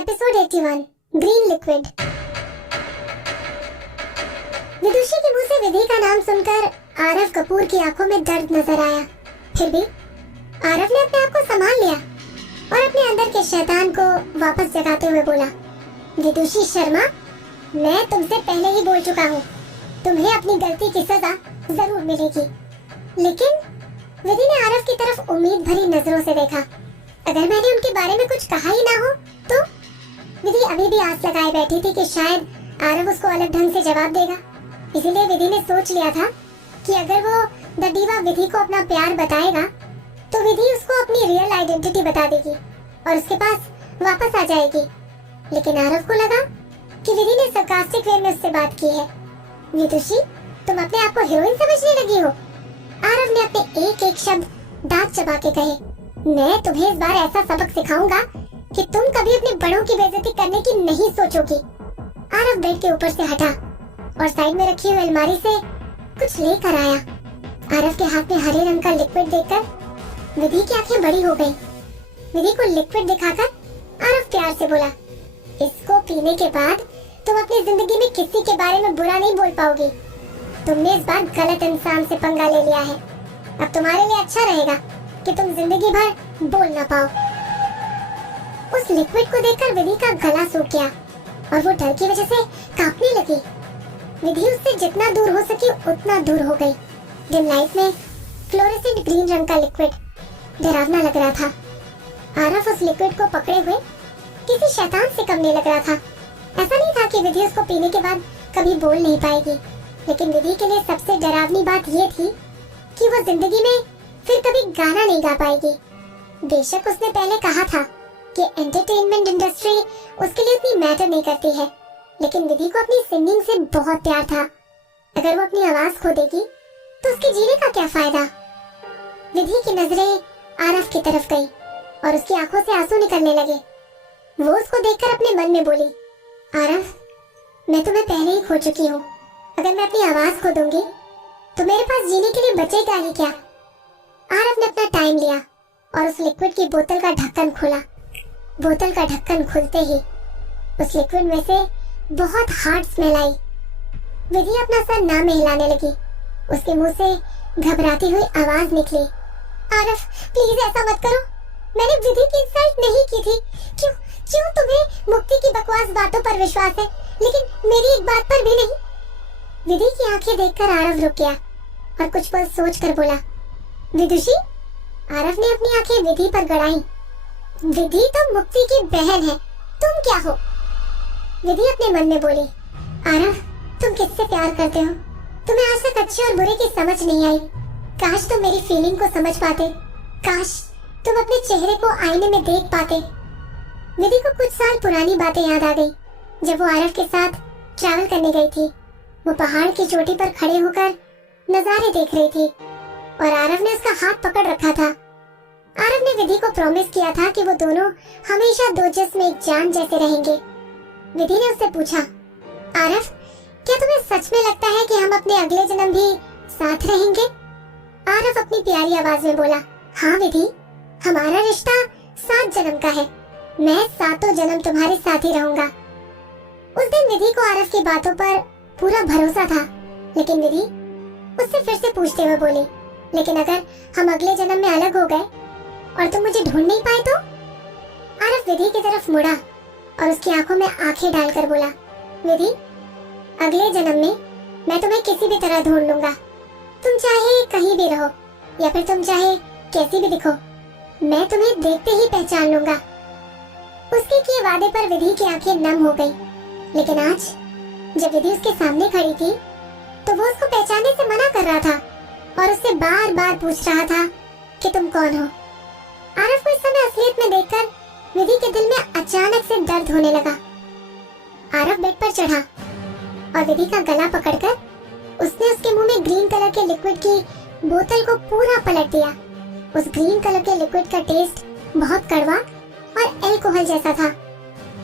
Episode 81 green liquid. विदुषी के मुंह से विधि का नाम सुनकर आरव कपूर की आंखों में दर्द नजर आया। फिर भी आरव ने अपने आप को संभाल लिया और अपने अंदर के शैतान को वापस जगाते हुए बोला, विदुषी शर्मा, मैं तुमसे पहले ही बोल चुका हूँ, तुम्हें अपनी गलती की सजा जरूर मिलेगी। लेकिन विधि ने आरव की तरफ उम्मीद भरी नजरों से देखा। अगर मैंने उनके बारे में कुछ कहा ही ना हो तो विधि अभी भी आस लगाए बैठी थी कि शायद आरव उसको अलग ढंग से जवाब देगा। इसीलिए विधि ने सोच लिया था कि अगर वो द डीवा विधि को अपना प्यार बताएगा तो विधि उसको अपनी रियल आइडेंटिटी बता देगी और उसके पास वापस आ जाएगी। लेकिन आरव को लगा कि विधि ने sarcastic वे में उससे बात की है। विदुषी, तुम अपने आप को हीरोइन समझने लगी हो? आरव ने अपने एक एक शब्द दांत चबा के कहे, मैं तुम्हें इस बार ऐसा सबक सिखाऊंगा कि तुम कभी अपने बड़ों की बेइज्जती करने की नहीं सोचोगी। आरव बेड के ऊपर से हटा और साइड में रखी हुई अलमारी से कुछ लेकर आया। आरव के हाथ में हरे रंग का लिक्विड देखकर विधि की आंखें बड़ी हो गई। विधि को लिक्विड दिखाकर आरव प्यार से बोला, इसको पीने के बाद तुम अपनी जिंदगी में किसी के बारे में बुरा नहीं बोल पाओगी। तुमने इस बार गलत इंसान से पंगा ले लिया है। अब तुम्हारे लिए अच्छा रहेगा कि तुम जिंदगी भर बोल ना पाओ। उस लिक्विड को देखकर विधि का गला सूख गया और वो डर की वजह से कांपने लगी। विधि उससे जितना दूर हो सकी उतना दूर हो गई। डिम लाइट में फ्लोरेसेंट ग्रीन रंग का लिक्विड डरावना लग रहा था। आरव उस लिक्विड को पकड़े हुए किसी शैतान से कम नहीं लग रहा था। ऐसा नहीं था कि विधि उसको पीने के बाद कभी बोल नहीं पाएगी, लेकिन विधि के लिए सबसे डरावनी बात ये थी कि वो जिंदगी में फिर कभी गाना नहीं गा पाएगी। बेशक उसने पहले कहा था कि एंटरटेनमेंट इंडस्ट्री उसके लिए इतनी मैटर नहीं करती है, लेकिन विधि को अपनी सिंगिंग से बहुत प्यार था। अगर वो अपनी आवाज खो देगी तो उसके जीने का क्या फायदा। विधि की नजरें आरव की तरफ गई और उसकी आंखों से आंसू निकलने लगे। वो उसको देखकर अपने मन में बोली, आरव, मैं तुम्हें पहले ही खो चुकी हूँ। अगर मैं अपनी आवाज खो दूंगी तो मेरे पास जीने के लिए बचेगा ही क्या। आरव ने अपना टाइम लिया और उस लिक्विड की बोतल का ढक्कन खोला। बोतल का ढक्कन खुलते ही उस लिक्विड में से बहुत हार्ड स्मेल आई। विधि अपना सर ना में हिलाने लगी। उसके मुंह से घबराती हुई आवाज निकली, आरव, प्लीज ऐसा मत करो। मैंने विधि की इंसल्ट नहीं की थी। क्यों क्यों तुम्हें मुक्ति की बकवास बातों पर विश्वास है, लेकिन मेरी एक बात पर भी नहीं। विधि की आंखें देखकर आरव रुक गया और कुछ पल सोचकर बोला, विदुषी। आरव ने अपनी आंखें विधि पर गड़ाई। विधि तो मुक्ति की बहन है, तुम क्या हो? विधि अपने मन में बोली, आरव, तुम किससे प्यार करते हो? तुम्हें आज तक अच्छे और बुरे की समझ नहीं आई। काश तुम मेरी फीलिंग को समझ पाते। काश तुम अपने चेहरे को आईने में देख पाते। विधि को कुछ साल पुरानी बातें याद आ गई जब वो आरव के साथ ट्रैवल करने गई थी। वो पहाड़ की चोटी पर खड़े होकर नजारे देख रही थी और आरव ने उसका हाथ पकड़ रखा था। आरव ने विधि को प्रॉमिस किया था कि वो दोनों हमेशा दो जिस्म एक जान जैसे रहेंगे। विधि ने उससे पूछा, आरव, क्या तुम्हें सच में लगता है कि हम अपने अगले जन्म भी साथ रहेंगे? आरव अपनी प्यारी आवाज में बोला, हाँ विधि, हमारा रिश्ता 7 जन्म का है। मैं 7 जन्म तुम्हारे साथ ही रहूंगा। उस दिन विधि को आरव की बातों पर पूरा भरोसा था, लेकिन विधि उससे फिर से पूछते हुए बोली, लेकिन अगर हम अगले जन्म में अलग हो गए और तुम मुझे ढूंढ नहीं पाए तो? आरव विधि की तरफ मुड़ा और उसकी आंखों में आंखें डालकर बोला, विधि, अगले जन्म में मैं तुम्हें किसी भी तरह ढूंढ लूंगा। तुम चाहे कहीं भी रहो या फिर तुम चाहे कैसी भी दिखो, मैं तुम्हें देखते ही पहचान लूंगा। उसके किए वादे पर विधि की आंखें नम हो गई, लेकिन आज जब विधि उसके सामने खड़ी थी तो वो उसको पहचानने से मना कर रहा था और उससे बार बार पूछ रहा था कि तुम कौन हो। आरव को इस समय असलियत में देखकर विधि के दिल में अचानक से दर्द होने लगा। आरव बेड पर चढ़ा और विधि का गला पकड़कर उसने उसके मुंह में ग्रीन कलर के लिक्विड की बोतल को पूरा पलट दिया। उस ग्रीन कलर के लिक्विड का टेस्ट बहुत कड़वा और अल्कोहल जैसा था।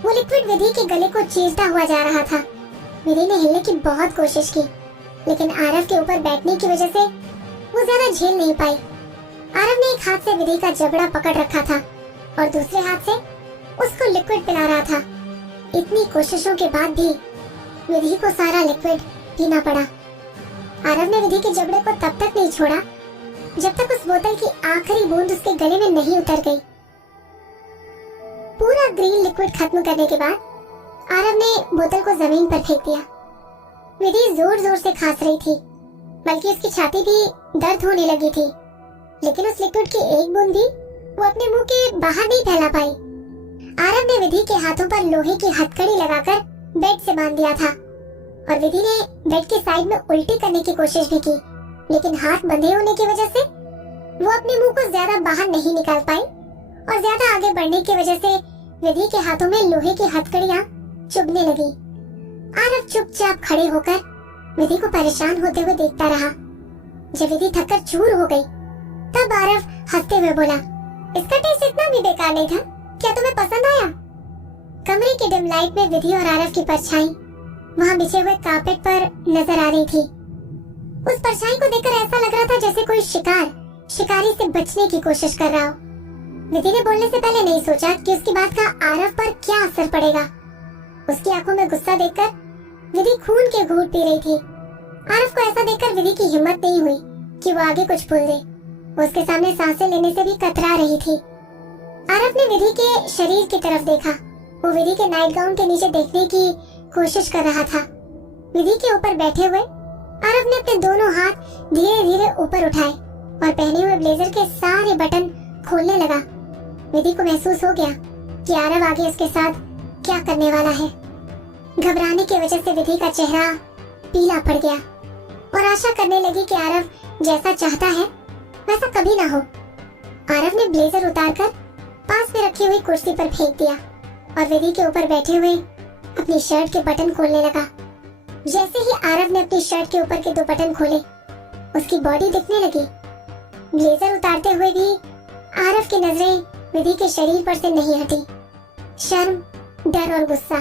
वो लिक्विड विधि के गले को चीरता हुआ जा रहा था। विधि ने हिलने की बहुत कोशिश की, लेकिन आरव के ऊपर बैठने की वजह से वो ज्यादा झेल नहीं पाई। आरव ने एक हाथ से विधि का जबड़ा पकड़ रखा था और दूसरे हाथ से उसको लिक्विड पिला रहा था। इतनी कोशिशों के बाद भी विधि को सारा लिक्विड पीना पड़ा। आरव ने विधि के जबड़े को तब तक नहीं छोड़ा जब तक उस बोतल की आखिरी बूंद उसके गले में नहीं उतर गई। पूरा ग्रीन लिक्विड खत्म करने के बाद आरव ने बोतल को जमीन पर फेंक दिया। विधि जोर जोर से खांस रही थी, बल्कि उसकी छाती भी दर्द होने लगी थी, लेकिन उस लिक्विड की एक बूंद भी वो अपने मुंह के बाहर नहीं फैला पाई। आरव ने विधि के हाथों पर लोहे की हथकड़ी लगाकर बेड से बांध दिया था और विधि ने बेड की साइड में उल्टी करने की कोशिश भी की, लेकिन हाथ बंधे होने की वजह से वो अपने मुंह को ज्यादा बाहर नहीं निकाल पाई और ज्यादा आगे बढ़ने की वजह से विधि के हाथों में लोहे की हथकड़ियां चुभने लगी। आरव चुपचाप खड़े होकर विधि को परेशान होते हुए देखता रहा। जब विधि थककर चूर हो गई तब आरव हंसते हुए बोला, इसका टेस्ट इतना भी बेकार नहीं था, क्या तुम्हें पसंद आया? कमरे की डिम लाइट में विधि और आरव की परछाई वहाँ बिछे हुए कार्पेट पर नजर आ रही थी। उस परछाई को देखकर ऐसा लग रहा था जैसे कोई शिकारी से बचने की कोशिश कर रहा हो। विधि ने बोलने से पहले नहीं सोचा कि उसकी बात का आरव पर क्या असर पड़ेगा। उसकी आंखों में गुस्सा देखकर विधि खून के घूंट पी रही थी। आरव को ऐसा देखकर विधि की हिम्मत नहीं हुई कि वो आगे कुछ बोल दे। वो उसके सामने सांसें लेने से भी कतरा रही थी। आरव ने विधि के शरीर की तरफ देखा। वो विधि के नाइट गाउन के नीचे देखने की कोशिश कर रहा था। विधि के ऊपर बैठे हुए आरव ने अपने दोनों हाथ धीरे धीरे ऊपर उठाए और पहने हुए ब्लेजर के सारे बटन खोलने लगा। विधि को महसूस हो गया कि आरव आगे उसके साथ क्या करने वाला है। घबराने की वजह से विधि का चेहरा पीला पड़ गया और आशा करने लगी कि आरव जैसा चाहता है वैसा कभी ना हो। आरव ने ब्लेजर उतारकर पास में रखी हुई कुर्सी पर फेंक दिया और विधि के ऊपर बैठे हुए अपनी शर्ट के बटन खोलने लगा। जैसे ही आरव ने अपनी शर्ट के ऊपर के दो बटन खोले, उसकी बॉडी दिखने लगी। ब्लेजर उतारते हुए भी आरव की नजरें विधि के शरीर पर से नहीं हटी। शर्म, डर और गुस्सा,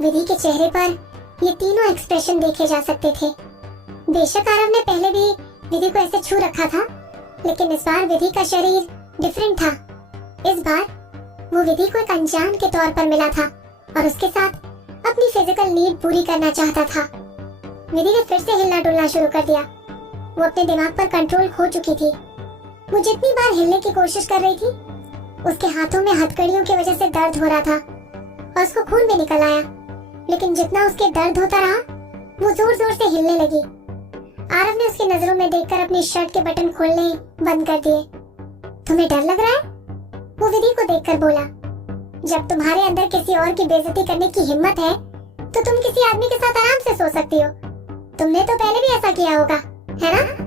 विधि के चेहरे पर ये तीनों एक्सप्रेशन देखे जा सकते थे। बेशक आरव ने पहले भी विधि को ऐसे छू रखा था, लेकिन इस बार विधि का शरीर डिफरेंट था। इस बार वो विधि को एक अनजान के तौर पर मिला था और उसके साथ अपनी फिजिकल नीड पूरी करना चाहता था। विधि ने फिर से हिलना डुलना शुरू कर दिया। वो अपने दिमाग पर कंट्रोल खो चुकी थी। वो जितनी बार हिलने की कोशिश कर रही थी, उसके हाथों में हथकड़ियों की वजह से दर्द हो रहा था और उसको खून भी निकल आया। लेकिन जितना उसके दर्द होता रहा, वो जोर जोर से हिलने लगी। आरव ने उसकी नजरों में देखकर अपनी शर्ट के बटन खोलने बंद कर दिए। तुम्हें डर लग रहा है? वो विधि को देखकर बोला। जब तुम्हारे अंदर किसी और की बेइज्जती करने की हिम्मत है, तो तुम किसी आदमी के साथ आराम से सो सकती हो। तुमने तो पहले भी ऐसा किया होगा, है ना?